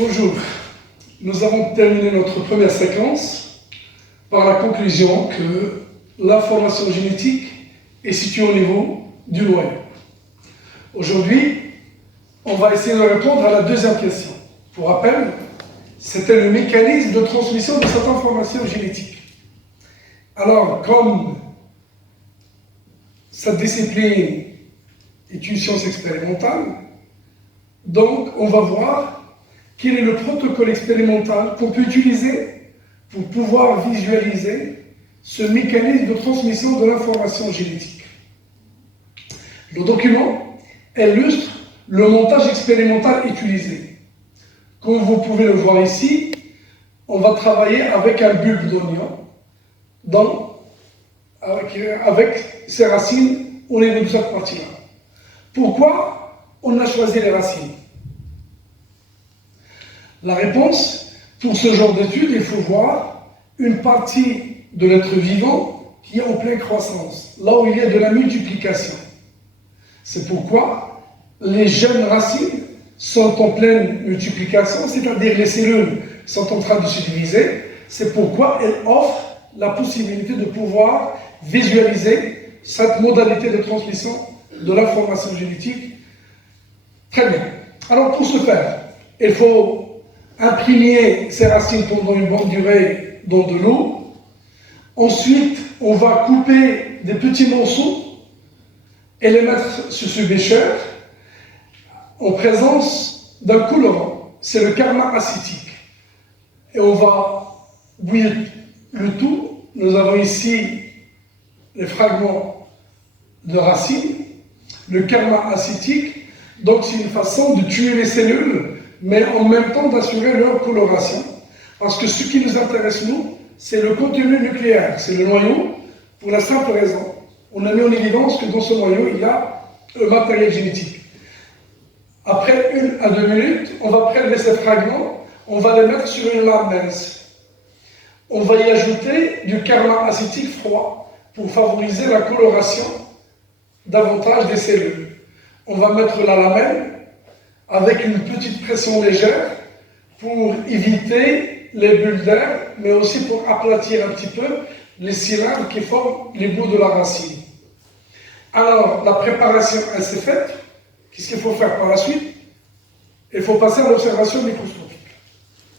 Bonjour, nous avons terminé notre première séquence par la conclusion que l'information génétique est située au niveau du noyau. Aujourd'hui, on va essayer de répondre à la deuxième question. Pour rappel, c'était le mécanisme de transmission de cette information génétique. Alors, comme cette discipline est une science expérimentale, donc on va voir quel est le protocole expérimental qu'on peut utiliser pour pouvoir visualiser ce mécanisme de transmission de l'information génétique. Le document illustre le montage expérimental utilisé. Comme vous pouvez le voir ici, on va travailler avec un bulbe d'oignon avec ses racines au niveau de cette partie-là. Pourquoi on a choisi les racines? La réponse, pour ce genre d'étude, il faut voir une partie de l'être vivant qui est en pleine croissance, là où il y a de la multiplication. C'est pourquoi les jeunes racines sont en pleine multiplication, c'est-à-dire les cellules sont en train de se diviser. C'est pourquoi elles offrent la possibilité de pouvoir visualiser cette modalité de transmission de l'information génétique. Très bien. Alors pour ce faire, il faut imprégner ces racines pendant une bonne durée dans de l'eau. Ensuite, on va couper des petits morceaux et les mettre sur ce bécher en présence d'un colorant. C'est le karma acétique. Et on va bouillir le tout. Nous avons ici les fragments de racines. Le karma acétique, donc c'est une façon de tuer les cellules, mais en même temps d'assurer leur coloration. Parce que ce qui nous intéresse, nous, c'est le contenu nucléaire, c'est le noyau, pour la simple raison. On a mis en évidence que dans ce noyau, il y a un matériel génétique. Après 1 à 2 minutes, on va prélever ces fragments, on va les mettre sur une lame mince. On va y ajouter du karma acétique froid pour favoriser la coloration davantage des cellules. On va mettre la lamelle avec une petite pression légère pour éviter les bulles d'air, mais aussi pour aplatir un petit peu les cylindres qui forment les bouts de la racine. Alors, la préparation, elle s'est faite. Qu'est-ce qu'il faut faire par la suite? Il faut passer à l'observation microscopique.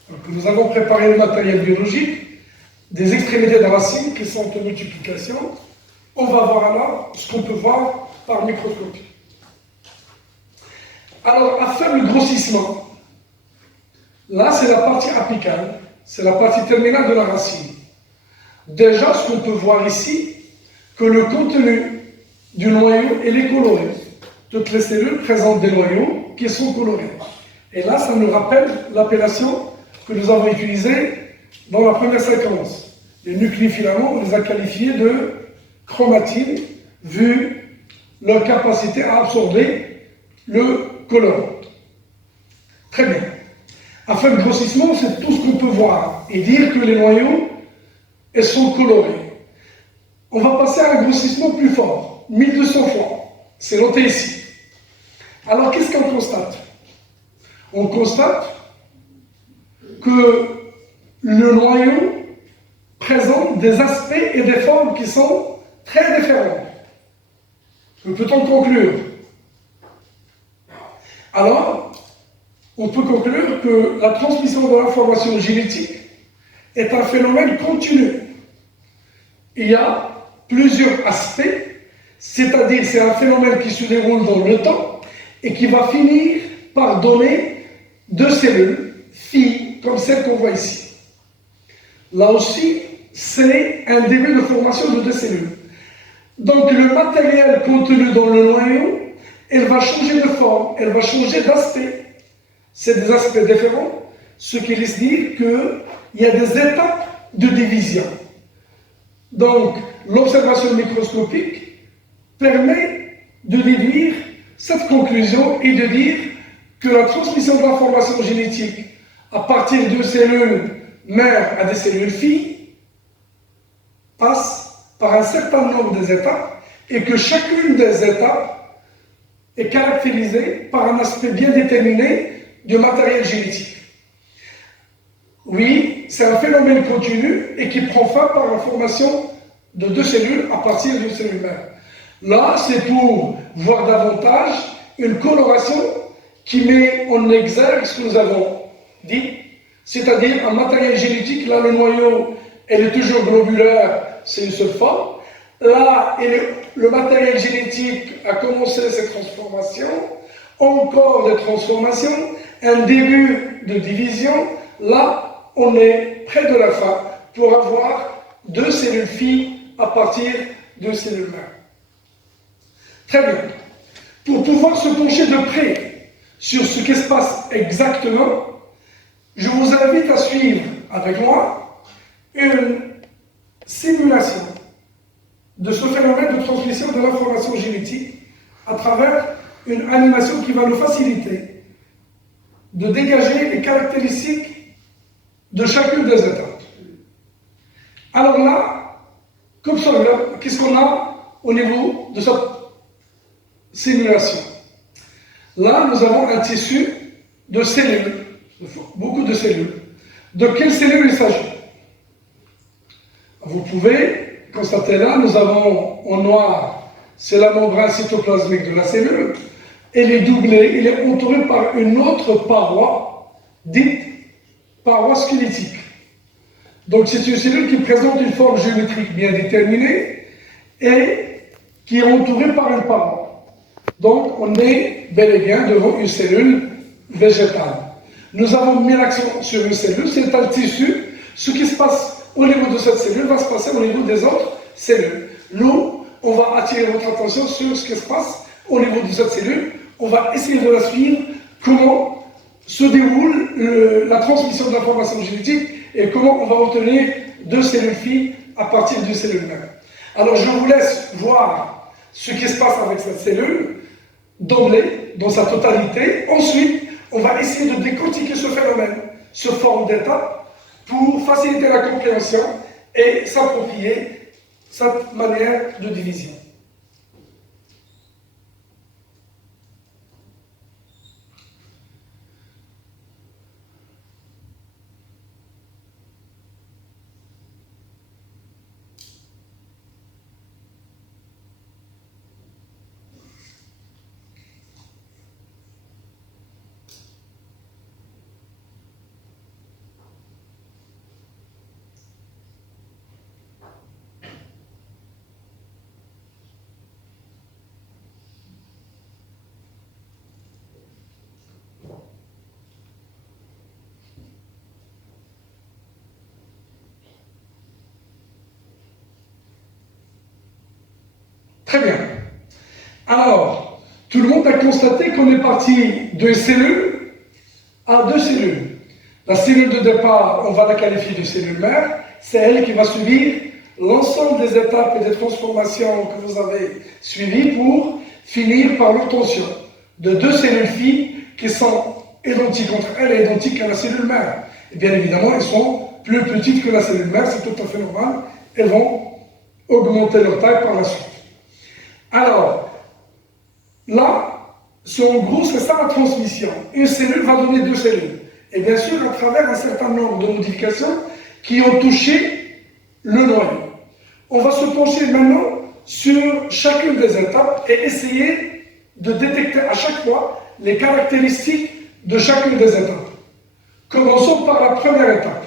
Donc, nous avons préparé le matériel biologique, des extrémités de racines qui sont en multiplication. On va voir alors ce qu'on peut voir par microscopie. Alors, à faire le grossissement, là c'est la partie apicale, c'est la partie terminale de la racine. Déjà, ce qu'on peut voir ici, que le contenu du noyau, il est coloré. Toutes les cellules présentent des noyaux qui sont colorés. Et là, ça nous rappelle l'appellation que nous avons utilisée dans la première séquence. Les nucléofilaments, on les a qualifiés de chromatines, vu leur capacité à absorber le colorant. Très bien. À faire le grossissement, c'est tout ce qu'on peut voir et dire que les noyaux elles sont colorés. On va passer à un grossissement plus fort, 1200 fois. C'est noté ici. Alors, qu'est-ce qu'on constate? On constate que le noyau présente des aspects et des formes qui sont très différents. Que peut-on conclure? Alors, on peut conclure que la transmission de l'information génétique est un phénomène continu. Il y a plusieurs aspects, c'est-à-dire c'est un phénomène qui se déroule dans le temps et qui va finir par donner deux cellules, filles, comme celle qu'on voit ici. Là aussi, c'est un début de formation de deux cellules. Donc le matériel contenu dans le noyau, elle va changer de forme, elle va changer d'aspect. C'est des aspects différents, ce qui laisse dire qu'il y a des étapes de division. Donc, l'observation microscopique permet de déduire cette conclusion et de dire que la transmission de l'information génétique à partir de cellules mères à des cellules filles passe par un certain nombre d'étapes et que chacune des étapes est caractérisée par un aspect bien déterminé du matériel génétique. Oui, c'est un phénomène continu et qui prend fin par la formation de deux cellules à partir d'une cellule mère. Là, c'est pour voir davantage une coloration qui met en exergue ce que nous avons dit, c'est-à-dire un matériel génétique. Là, le noyau, elle est toujours globulaire, c'est une seule forme. Là, le matériel génétique a commencé ses transformations, encore des transformations, un début de division. Là, on est près de la fin pour avoir deux cellules filles à partir de cellules mères. Très bien. Pour pouvoir se pencher de près sur ce qui se passe exactement, je vous invite à suivre avec moi une simulation de ce phénomène de transmission de l'information génétique à travers une animation qui va nous faciliter de dégager les caractéristiques de chacune des étapes. Alors là, comme ça, qu'est-ce qu'on a au niveau de cette simulation? Là, nous avons un tissu de cellules, beaucoup de cellules. De quelles cellules il s'agit? Vous pouvez constatez là, nous avons en noir, c'est la membrane cytoplasmique de la cellule. Elle est doublée, elle est entourée par une autre paroi, dite paroi squelettique. Donc c'est une cellule qui présente une forme géométrique bien déterminée et qui est entourée par une paroi. Donc on est bel et bien devant une cellule végétale. Nous avons mis l'accent sur une cellule, c'est un tissu. Ce qui se passe au niveau de cette cellule va se passer au niveau des autres cellules. Nous, on va attirer votre attention sur ce qui se passe au niveau de cette cellule. On va essayer de la suivre, comment se déroule la transmission de l'information génétique et comment on va obtenir deux cellules filles à partir d'une cellule mère. Alors je vous laisse voir ce qui se passe avec cette cellule d'emblée, dans sa totalité. Ensuite, on va essayer de décortiquer ce phénomène sous forme d'étapes pour faciliter la compréhension et s'approprier cette manière de division. Très bien. Alors, tout le monde a constaté qu'on est parti de cellules à deux cellules. La cellule de départ, on va la qualifier de cellule mère. C'est elle qui va subir l'ensemble des étapes et des transformations que vous avez suivies pour finir par l'obtention de deux cellules filles qui sont identiques entre elles et identiques à la cellule mère. Et bien évidemment, elles sont plus petites que la cellule mère, c'est tout à fait normal. Elles vont augmenter leur taille par la suite. Alors, là, en gros, c'est ça la transmission. Une cellule va donner deux cellules. Et bien sûr, à travers un certain nombre de modifications qui ont touché le noyau. On va se pencher maintenant sur chacune des étapes et essayer de détecter à chaque fois les caractéristiques de chacune des étapes. Commençons par la première étape.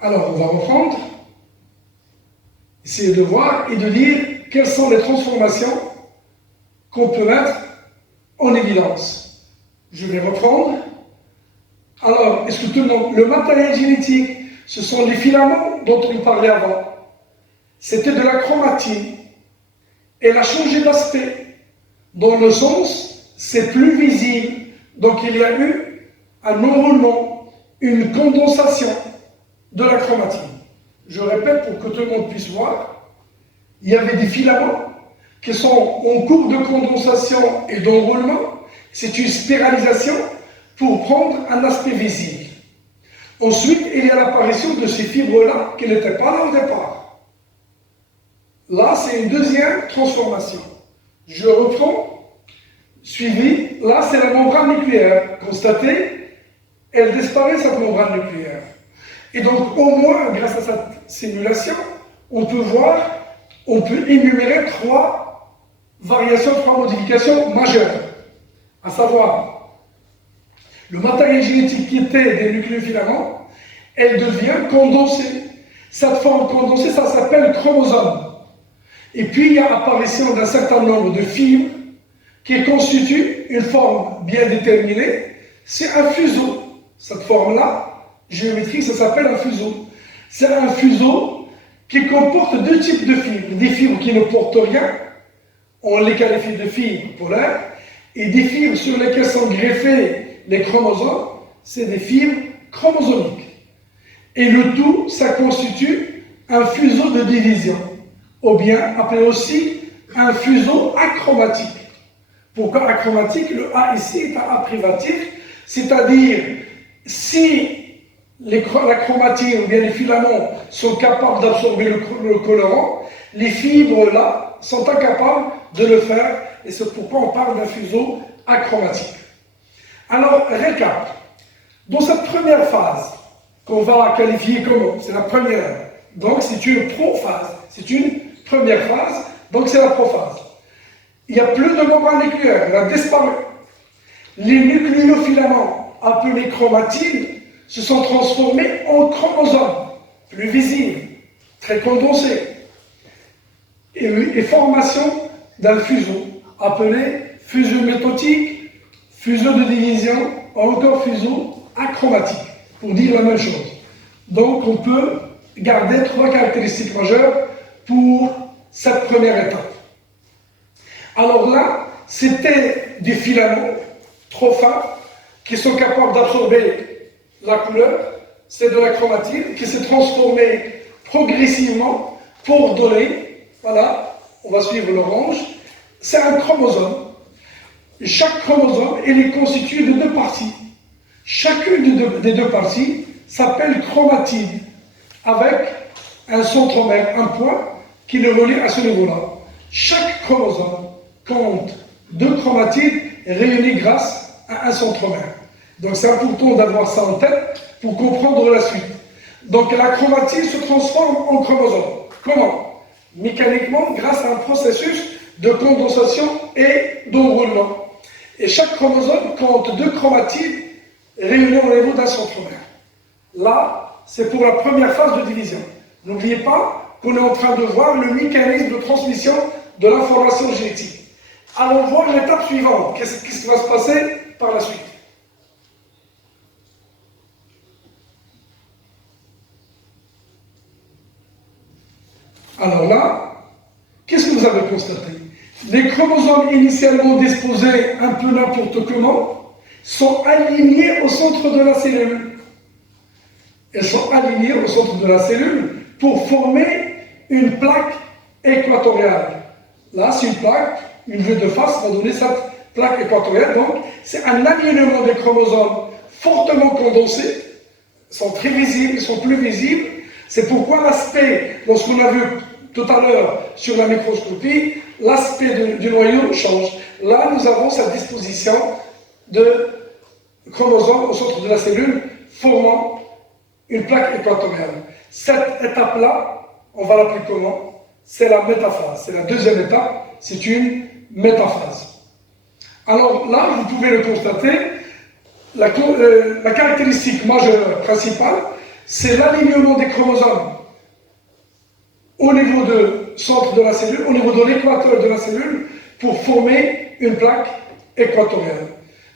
Alors, on va reprendre. Essayer de voir et de lire quelles sont les transformations qu'on peut mettre en évidence. Je vais reprendre. Alors, est-ce que tout le monde... Le matériel génétique, ce sont les filaments dont on parlait avant. C'était de la chromatine. Elle a changé d'aspect. Dans le sens, c'est plus visible. Donc, il y a eu un enroulement, une condensation de la chromatine. Je répète pour que tout le monde puisse voir, il y avait des filaments qui sont en cours de condensation et d'enroulement. C'est une spiralisation pour prendre un aspect visible. Ensuite, il y a l'apparition de ces fibres-là qui n'étaient pas là au départ. Là, c'est une deuxième transformation. Je reprends suivi, là c'est la membrane nucléaire. Constatez, elle disparaît cette membrane nucléaire. Et donc au moins, grâce à cette simulation, on peut énumérer trois variations, trois modifications majeures. À savoir, le matériel génétique qui était des nucléofilaments, elle devient condensée. Cette forme condensée, ça s'appelle chromosome. Et puis, il y a apparition d'un certain nombre de fibres qui constituent une forme bien déterminée. C'est un fuseau. Cette forme-là, géométrique, ça s'appelle un fuseau. C'est un fuseau qui comporte deux types de fibres. Des fibres qui ne portent rien, on les qualifie de fibres polaires, et des fibres sur lesquelles sont greffés les chromosomes, c'est des fibres chromosomiques. Et le tout, ça constitue un fuseau de division, ou bien appelé aussi un fuseau achromatique. Pourquoi achromatique? Le A ici est un A privatif, c'est-à-dire si la chromatine ou bien les filaments sont capables d'absorber le colorant, les fibres là sont incapables de le faire, et c'est pourquoi on parle d'un fuseau achromatique. Alors, récap. Dans cette première phase, qu'on va qualifier comment? C'est la première. Donc, c'est une prophase. C'est une première phase, donc c'est la prophase. Il n'y a plus de membrane nucléaire, elle a disparu. Les nucléofilaments, appelés chromatines, se sont transformés en chromosomes, plus visibles, très condensés. Et formation d'un fuseau, appelé fuseau métotique, fuseau de division, ou encore fuseau achromatique, pour dire la même chose. Donc on peut garder trois caractéristiques majeures pour cette première étape. Alors là, c'était des filaments trop fins qui sont capables d'absorber la couleur, c'est de la chromatine qui s'est transformée progressivement pour donner, voilà, on va suivre l'orange, c'est un chromosome. Chaque chromosome, il est constitué de deux parties. Chacune des deux parties s'appelle chromatide, avec un centromère, un point qui le relie à ce niveau-là. Chaque chromosome compte deux chromatides réunies grâce à un centromère. Donc c'est important d'avoir ça en tête pour comprendre la suite. Donc la chromatide se transforme en chromosome. Comment? Mécaniquement, grâce à un processus de condensation et d'enroulement. Et chaque chromosome compte deux chromatides réunies au niveau d'un centromère. Là, c'est pour la première phase de division. N'oubliez pas qu'on est en train de voir le mécanisme de transmission de l'information génétique. Allons voir l'étape suivante. Qu'est-ce qui va se passer par la suite? Alors là, qu'est-ce que vous avez constaté? Les chromosomes initialement disposés un peu n'importe comment sont alignés au centre de la cellule. Ils sont alignés au centre de la cellule pour former une plaque équatoriale. Là, c'est une plaque, une vue de face va donner cette plaque équatoriale. Donc, c'est un alignement des chromosomes fortement condensés. Ils sont très visibles, ils sont plus visibles. C'est pourquoi l'aspect, lorsqu'on a vu tout à l'heure sur la microscopie, l'aspect du noyau change. Là, nous avons cette disposition de chromosomes au centre de la cellule formant une plaque équatoriale. Cette étape-là, on va l'appeler comment? C'est la métaphase. C'est la deuxième étape, c'est une métaphase. Alors là, vous pouvez le constater, la caractéristique majeure principale, c'est l'alignement des chromosomes au niveau du centre de la cellule, au niveau de l'équateur de la cellule, pour former une plaque équatoriale.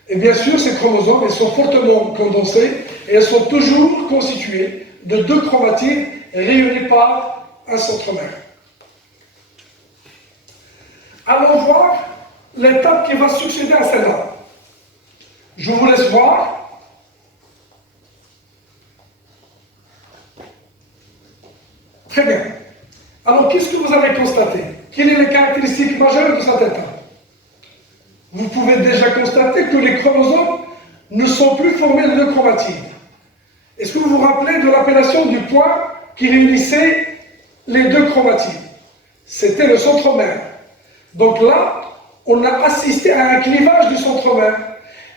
Et bien sûr, ces chromosomes, ils sont fortement condensés et ils sont toujours constitués de deux chromatides réunis par un centromère. Allons voir l'étape qui va succéder à celle-là. Je vous laisse voir. Très bien. Alors, qu'est-ce que vous avez constaté? Quelles sont les caractéristiques majeures de cette étape? Vous pouvez déjà constater que les chromosomes ne sont plus formés de deux chromatides. Est-ce que vous vous rappelez de l'appellation du point qui réunissait les deux chromatides? C'était le centromère. Donc là, on a assisté à un clivage du centromère.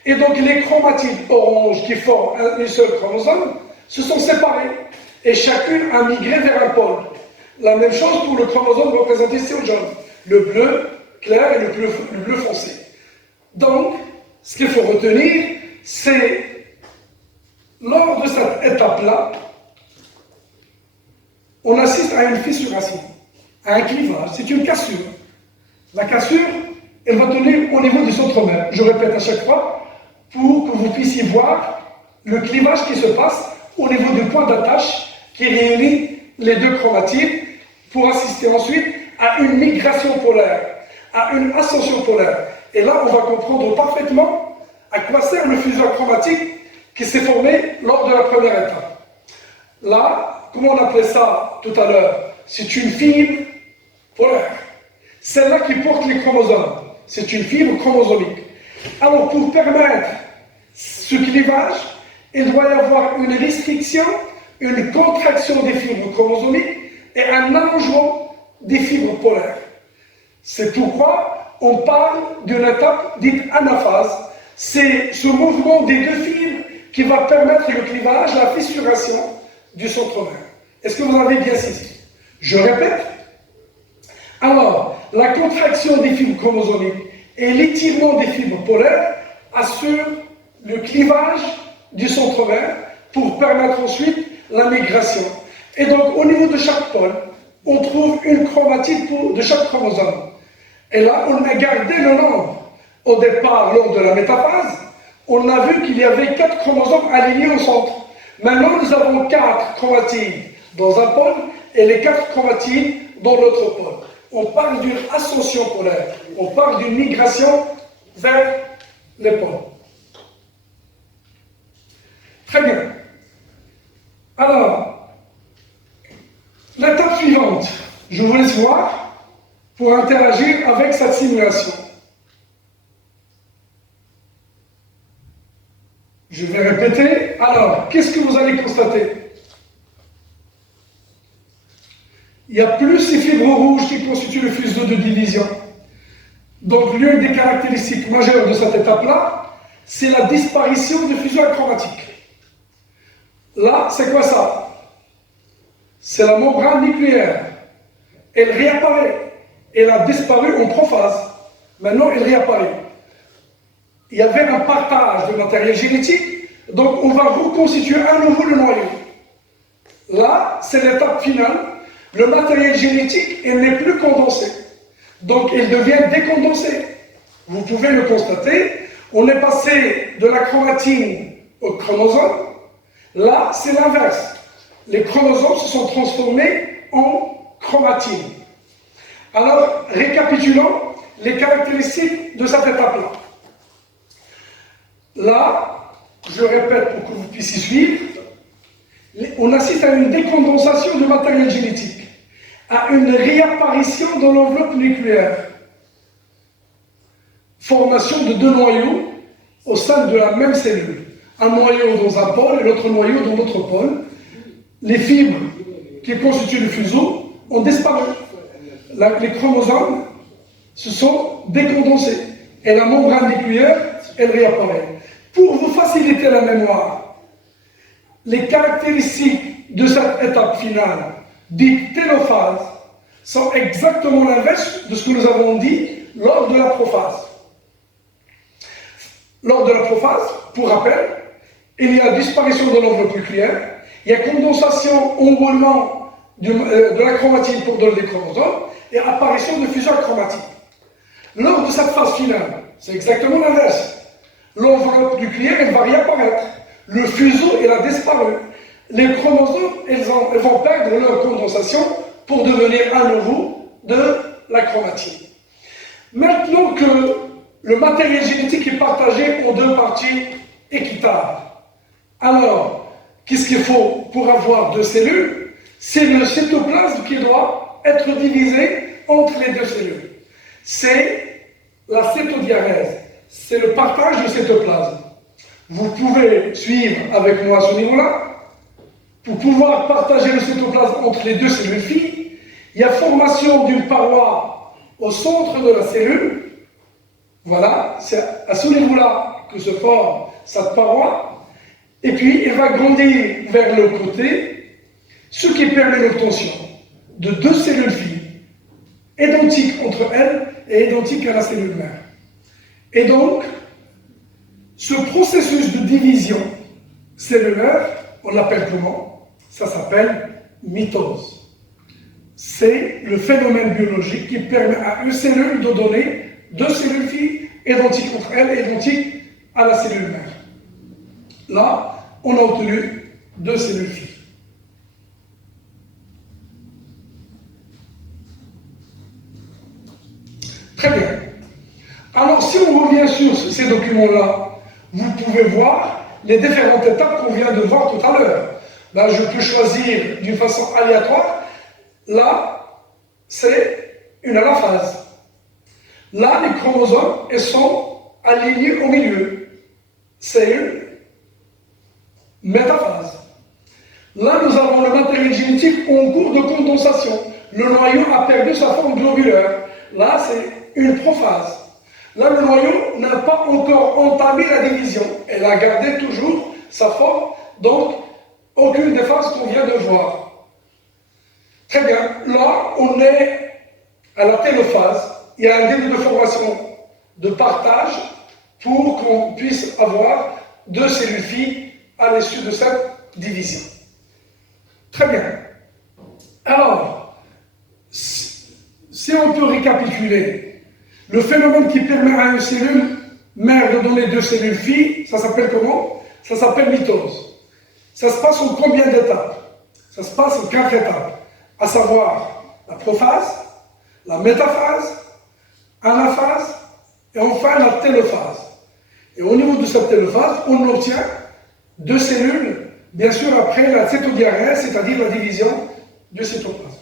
Et donc les chromatides oranges qui forment un seul chromosome se sont séparées. Et chacune a migré vers un pôle. La même chose pour le chromosome représenté ici au jaune. Le bleu clair et le bleu foncé. Donc, ce qu'il faut retenir, c'est lors de cette étape-là, on assiste à une fissuration, à un clivage, c'est une cassure. La cassure, elle va tenir au niveau du centromère. Je répète à chaque fois, pour que vous puissiez voir le clivage qui se passe au niveau du point d'attache qui réunit les deux chromatides pour assister ensuite à une migration polaire, à une ascension polaire. Et là, on va comprendre parfaitement à quoi sert le fuseau chromatique qui s'est formé lors de la première étape. Là, comme on appelait ça tout à l'heure, c'est une fibre polaire. Celle-là qui porte les chromosomes, c'est une fibre chromosomique. Alors, pour permettre ce clivage, il doit y avoir une restriction, une contraction des fibres chromosomiques et un allongement des fibres polaires. C'est pourquoi on parle d'une étape dite anaphase. C'est ce mouvement des deux fibres qui va permettre le clivage, la fissuration du centromère. Est-ce que vous avez bien saisi? Je répète. Alors, la contraction des fibres chromosomiques et l'étirement des fibres polaires assurent le clivage du centromère pour permettre ensuite la migration. Et donc, au niveau de chaque pôle, on trouve une chromatide de chaque chromosome. Et là, on a gardé le nombre. Au départ, lors de la métaphase, on a vu qu'il y avait 4 chromosomes alignés au centre. Maintenant, nous avons 4 chromatides dans un pôle et les 4 chromatides dans l'autre pôle. On parle d'une ascension polaire. On parle d'une migration vers les pôles. Très bien. Alors, l'étape suivante, je vous laisse voir pour interagir avec cette simulation. Je vais répéter. Alors, qu'est-ce que vous allez constater? Il n'y a plus ces fibres rouges qui constituent le fuseau de division. Donc, l'une des caractéristiques majeures de cette étape-là, c'est la disparition du fuseau chromatique. Là, c'est quoi ça? C'est la membrane nucléaire. Elle réapparaît. Elle a disparu en prophase. Maintenant, elle réapparaît. Il y avait un partage de matériel génétique, donc on va reconstituer à nouveau le noyau. Là, c'est l'étape finale. Le matériel génétique, il n'est plus condensé. Donc, il devient décondensé. Vous pouvez le constater. On est passé de la chromatine au chromosome. Là, c'est l'inverse. Les chromosomes se sont transformés en chromatine. Alors, récapitulons les caractéristiques de cette étape-là. Là, je répète pour que vous puissiez suivre, on assiste à une décondensation du matériel génétique, à une réapparition dans l'enveloppe nucléaire, formation de 2 noyaux au sein de la même cellule. Un noyau dans un pôle et l'autre noyau dans l'autre pôle. Les fibres qui constituent le fuseau ont disparu. Les chromosomes se sont décondensés et la membrane nucléaire, elle réapparaît. Pour vous faciliter la mémoire, les caractéristiques de cette étape finale, dite télophase, sont exactement l'inverse de ce que nous avons dit lors de la prophase. Lors de la prophase, pour rappel, il y a disparition de l'enveloppe nucléaire, il y a condensation, enroulement de la chromatine pour donner des chromosomes, et apparition de fusion chromatique. Lors de cette phase finale, c'est exactement l'inverse. L'enveloppe nucléaire, elle va réapparaître. Le fuseau, il a disparu. Les chromosomes, ils vont perdre leur condensation pour devenir à nouveau de la chromatine. Maintenant que le matériel génétique est partagé en 2 parties équitables, alors, qu'est-ce qu'il faut pour avoir 2 cellules? C'est le cytoplasme qui doit être divisé entre les 2 cellules. C'est la cétodiarèse. C'est le partage du cytoplasme. Vous pouvez suivre avec moi à ce niveau-là. Pour pouvoir partager le cytoplasme entre les 2 cellules filles, il y a formation d'une paroi au centre de la cellule Voilà, c'est à ce niveau-là que se forme cette paroi, et puis elle va grandir vers le côté, ce qui permet l'obtention de deux cellules filles, identiques entre elles et identiques à la cellule mère. Et donc, ce processus de division cellulaire, on l'appelle comment? Ça s'appelle mitose. C'est le phénomène biologique qui permet à une cellule de donner deux cellules filles identiques entre elles et identiques à la cellule mère. Là, on a obtenu deux cellules filles. Très bien. Alors, si on revient sur ces documents-là, vous pouvez voir les différentes étapes qu'on vient de voir tout à l'heure. Là, je peux choisir d'une façon aléatoire. Là, c'est une anaphase. Là, les chromosomes, ils sont alignés au milieu. C'est une métaphase. Là, nous avons le matériel génétique en cours de condensation. Le noyau a perdu sa forme globulaire. Là, c'est une prophase. Là, le noyau n'a pas encore entamé la division. Elle a gardé toujours sa forme, donc aucune des phases qu'on vient de voir. Très bien. Là, on est à la télophase. Il y a un début de formation de partage pour qu'on puisse avoir deux cellules filles à l'issue de cette division. Très bien. Alors, si on peut récapituler, le phénomène qui permet à une cellule mère de donner deux cellules filles, ça s'appelle comment? Ça s'appelle mitose. Ça se passe en combien d'étapes? Ça se passe en 4 étapes, à savoir la prophase, la métaphase, anaphase et enfin la télophase. Et au niveau de cette télophase, on obtient deux cellules, bien sûr après la cytodiarrhèse, c'est-à-dire la division du cytoplasme.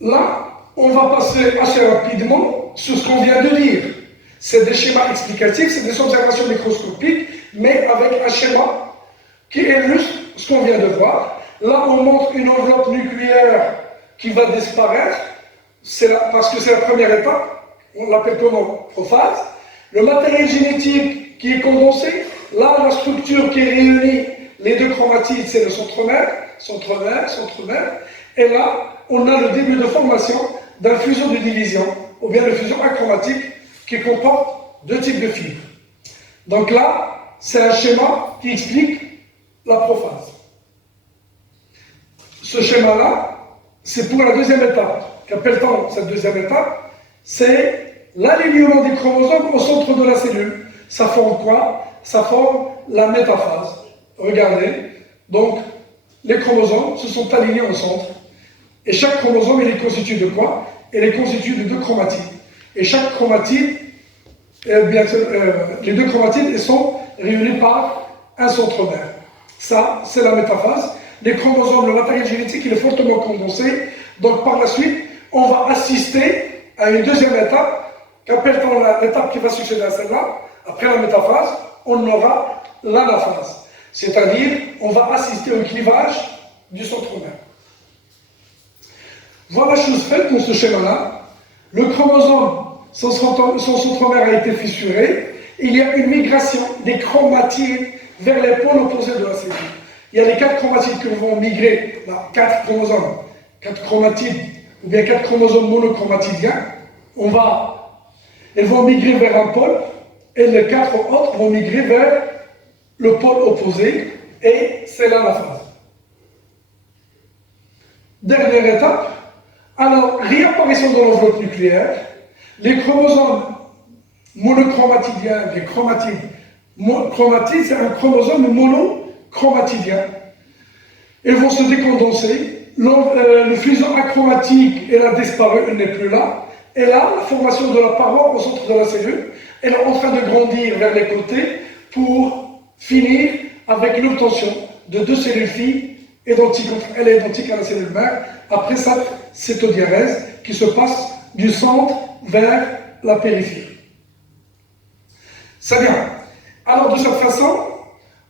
Là, on va passer assez rapidement sur ce qu'on vient de dire. C'est des schémas explicatifs, c'est des observations microscopiques, mais avec un schéma qui illustre ce qu'on vient de voir. Là, on montre une enveloppe nucléaire qui va disparaître, parce que c'est la première étape, on l'appelle comment? Prophase. Le matériel génétique qui est condensé, là, la structure qui réunit les deux chromatides, c'est le centromère, centromère, centromère, et là, on a le début de formation d'un fuseau de division, ou bien le fuseau achromatique, qui comporte deux types de fibres. Donc là, c'est un schéma qui explique la prophase. Ce schéma-là, c'est pour la deuxième étape. Qu'appelle-t-on cette deuxième étape? C'est l'alignement des chromosomes au centre de la cellule. Ça forme quoi? Ça forme la métaphase. Regardez, donc les chromosomes se sont alignés au centre. Et chaque chromosome, il est constitué de quoi? Il est constitué de deux chromatides. Et chaque chromatide, les deux chromatides, elles sont réunies par un centromère. Ça, c'est la métaphase. Les chromosomes, le matériel génétique, il est fortement condensé. Donc, par la suite, on va assister à une deuxième étape, qu'appelle-t-on l'étape qui va succéder à celle-là? Après la métaphase, on aura l'anaphase. C'est-à-dire, on va assister au clivage du centromère. Voilà chose faite dans ce schéma-là. Le chromosome, son centromère a été fissuré. Il y a une migration des chromatides vers les pôles opposés de la cellule. Il y a les 4 chromatides qui vont migrer, là, 4 chromosomes, 4 chromatides, ou bien 4 chromosomes monochromatidiens. Elles vont migrer vers un pôle, et les 4 autres vont migrer vers le pôle opposé, et c'est là la phase. Dernière étape, alors, réapparition de l'enveloppe nucléaire, les chromosomes monochromatidiens, les chromatides. Chromatide, c'est un chromosome monochromatidien. Ils vont se décondenser. Le fuseau achromatique, elle a disparu, elle n'est plus là. Et là, la formation de la paroi au centre de la cellule, elle est en train de grandir vers les côtés pour finir avec l'obtention de deux cellules filles identiques entre elles et identiques à la cellule mère, après cette cytodiarrhèse qui se passe du centre vers la périphérie. C'est bien. Alors, de cette façon,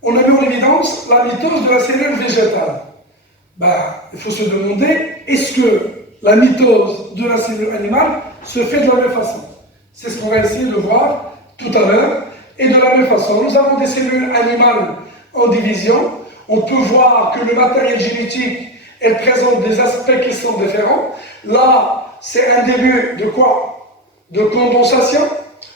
on a mis en évidence la mitose de la cellule végétale. Il faut se demander, est-ce que la mitose de la cellule animale se fait de la même façon. C'est ce qu'on va essayer de voir tout à l'heure. Et de la même façon, nous avons des cellules animales en division. On peut voir que le matériel génétique, elle présente des aspects qui sont différents. Là, c'est un début de quoi? De condensation.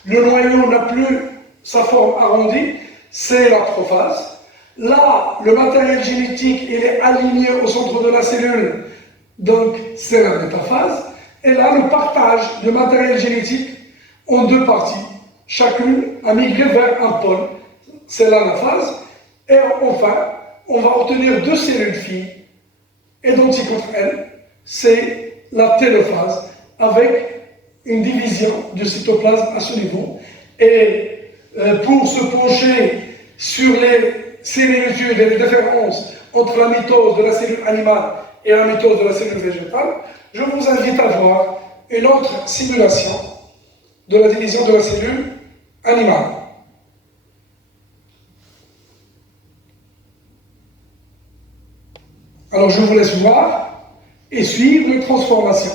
Le noyau n'a plus sa forme arrondie, c'est la prophase. Là, le matériel génétique, il est aligné au centre de la cellule, donc c'est la métaphase. Et là, le partage du matériel génétique en deux parties, chacune a migré vers un pôle, c'est l'anaphase. Et enfin, on va obtenir deux cellules filles identiques entre elles, c'est la télophase, avec une division du cytoplasme à ce niveau. Et pour se pencher sur les similitudes et les différences entre la mitose de la cellule animale et la mitose de la cellule végétale, je vous invite à voir une autre simulation de la division de la cellule animale. Alors je vous laisse voir et suivre les transformations.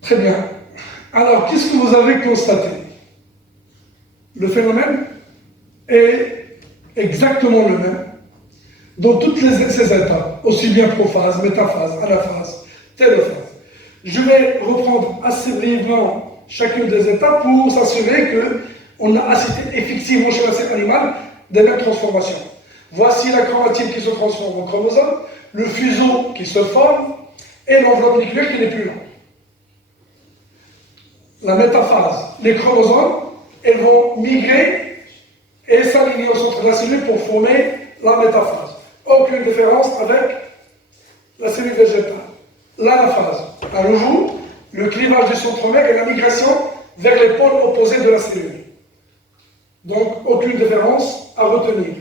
Très bien. Alors, qu'est-ce que vous avez constaté? Le phénomène est exactement le même dans toutes ces étapes, aussi bien prophase, métaphase, anaphase, télophase. Je vais reprendre assez brièvement chacune des étapes pour s'assurer qu'on a assisté effectivement chez la cellule animale des mêmes transformations. Voici la chromatine qui se transforme en chromosome, le fuseau qui se forme et l'enveloppe nucléaire qui n'est plus là. La métaphase, les chromosomes, elles vont migrer et s'aligner au centre de la cellule pour former la métaphase. Aucune différence avec la cellule végétale. L'anaphase, à nouveau, le clivage du centromère et la migration vers les pôles opposés de la cellule. Donc, aucune différence à retenir.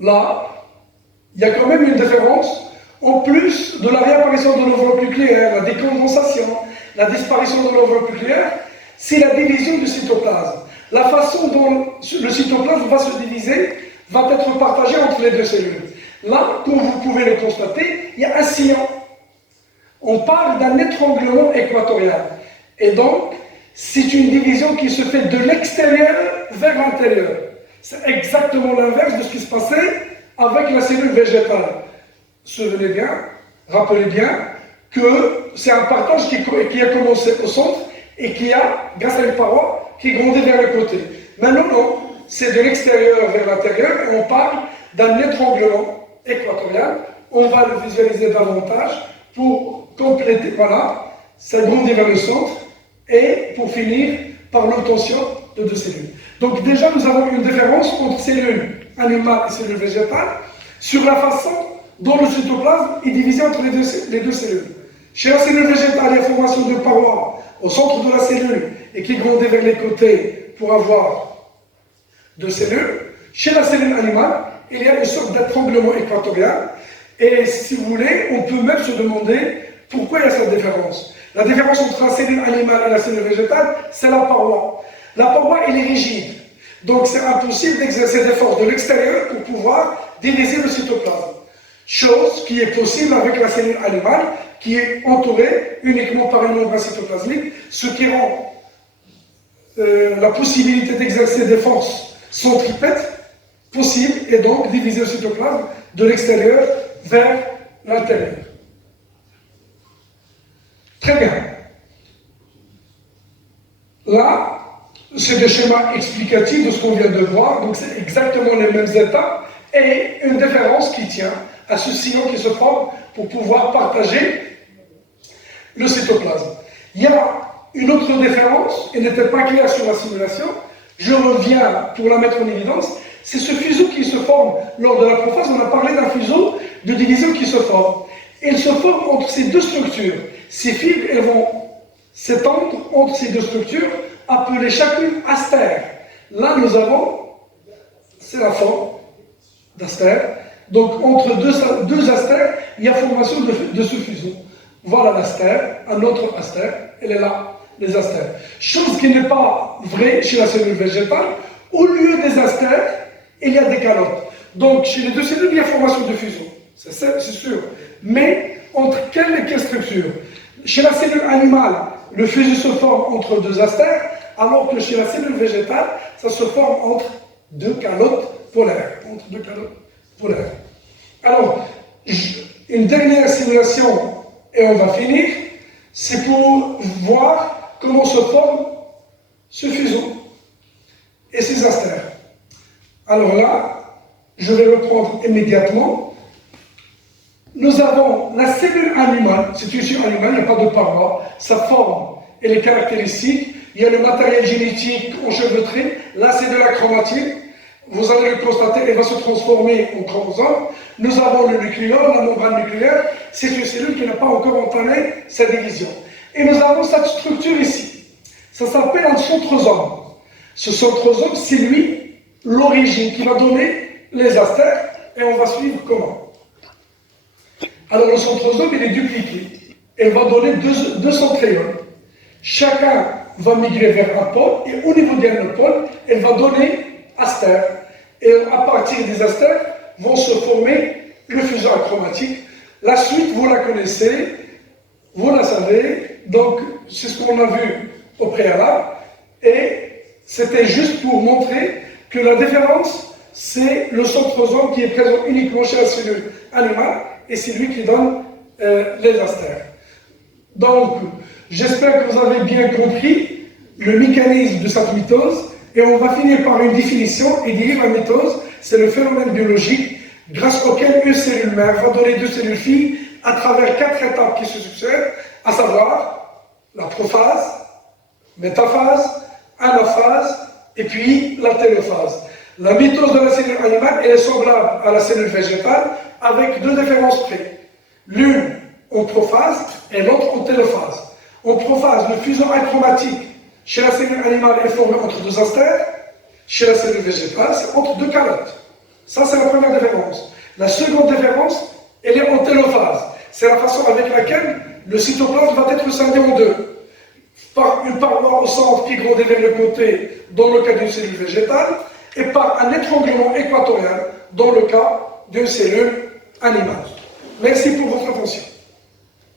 Là, il y a quand même une différence. En plus de la réapparition de l'enveloppe nucléaire, la décondensation, la disparition de l'enveloppe nucléaire, c'est la division du cytoplasme. La façon dont le cytoplasme va se diviser va être partagée entre les deux cellules. Là, comme vous pouvez le constater, il y a un sillon. On parle d'un étranglement équatorial. Et donc, c'est une division qui se fait de l'extérieur vers l'intérieur. C'est exactement l'inverse de ce qui se passait avec la cellule végétale. Souvenez bien, rappelez bien que c'est un partage qui a commencé au centre et qui a, grâce à une paroi, qui grandit vers le côté. Maintenant, non, c'est de l'extérieur vers l'intérieur et on parle d'un étranglement équatorial. On va le visualiser davantage pour compléter, voilà, ça grandit vers le centre et pour finir par l'obtention de deux cellules. Donc déjà, nous avons une différence entre cellules animales et cellules végétales sur la façon dont le cytoplasme est divisé entre les deux cellules. Chez la cellule végétale, il y a formation de parois au centre de la cellule et qui grandit vers les côtés pour avoir deux cellules. Chez la cellule animale, il y a une sorte d'étranglement équatorial. Et si vous voulez, on peut même se demander pourquoi il y a cette différence. La différence entre la cellule animale et la cellule végétale, c'est la paroi. La paroi, elle est rigide. Donc c'est impossible d'exercer des forces de l'extérieur pour pouvoir diviser le cytoplasme. Chose qui est possible avec la cellule animale, qui est entourée uniquement par une membrane cytoplasmique, ce qui rend la possibilité d'exercer des forces centripètes possible et donc diviser le cytoplasme de l'extérieur vers l'intérieur. Très bien. Là, c'est des schémas explicatifs de ce qu'on vient de voir, donc c'est exactement les mêmes étapes et une différence qui tient à ce sillon qui se forme pour pouvoir partager le cytoplasme. Il y a une autre différence, elle n'était pas claire sur la simulation, je reviens pour la mettre en évidence, c'est ce fuseau qui se forme lors de la prophase. On a parlé d'un fuseau de division qui se forme. Elles se forment entre ces deux structures. Ces fibres, elles vont s'étendre entre ces deux structures, appelées chacune astère. Là, nous avons, c'est la forme d'astère. Donc, entre deux astères, il y a formation de ce fuseau. Voilà l'astère, un autre astère, elle est là, les astères. Chose qui n'est pas vraie chez la cellule végétale. Au lieu des astères, il y a des calottes. Donc, chez les deux cellules, il y a formation de fuseau. C'est sûr. Mais, entre quelle et quelle structure? Chez la cellule animale, le fuseau se forme entre deux astères, alors que chez la cellule végétale, ça se forme entre deux calottes polaires. Alors, une dernière simulation, et on va finir, c'est pour voir comment se forme ce fuseau et ces astères. Alors là, je vais reprendre immédiatement. Nous avons la cellule animale, c'est une cellule animale, il n'y a pas de paroi, sa forme et les caractéristiques, il y a le matériel génétique enchevêtré, là c'est de la chromatine, vous allez le constater, elle va se transformer en chromosome. Nous avons le nucléole, la membrane nucléaire, c'est une cellule qui n'a pas encore entamé sa division. Et nous avons cette structure ici, ça s'appelle un centrosome. Ce centrosome, c'est lui, l'origine qui va donner les astères, et on va suivre comment. Alors le centrosome, il est dupliqué. Elle va donner deux centrioles. Chacun va migrer vers un pôle, et au niveau d'un pôle, elle va donner astères. Et à partir des astères, vont se former le fuseau achromatique. La suite, vous la connaissez, vous la savez, donc c'est ce qu'on a vu au préalable. Et c'était juste pour montrer que la différence, c'est le centrosome qui est présent uniquement chez la cellule animale, et c'est lui qui donne les astères. Donc, j'espère que vous avez bien compris le mécanisme de cette mitose, et on va finir par une définition et dire la mitose, c'est le phénomène biologique grâce auquel une cellule mère va donner deux cellules filles à travers 4 étapes qui se succèdent, à savoir la prophase, métaphase, anaphase et puis la télophase. La mitose de la cellule animale elle est semblable à la cellule végétale avec deux différences près. L'une en prophase et l'autre en télophase. En prophase, le fuseau achromatique chez la cellule animale est formé entre deux astères, chez la cellule végétale, c'est entre deux calottes. Ça, c'est la première différence. La seconde différence, elle est en télophase. C'est la façon avec laquelle le cytoplasme va être scindé en deux. Par une paroi au centre qui grandit vers le côté, dans le cas d'une cellule végétale, et par un étranglement équatorial, dans le cas d'une cellule animale.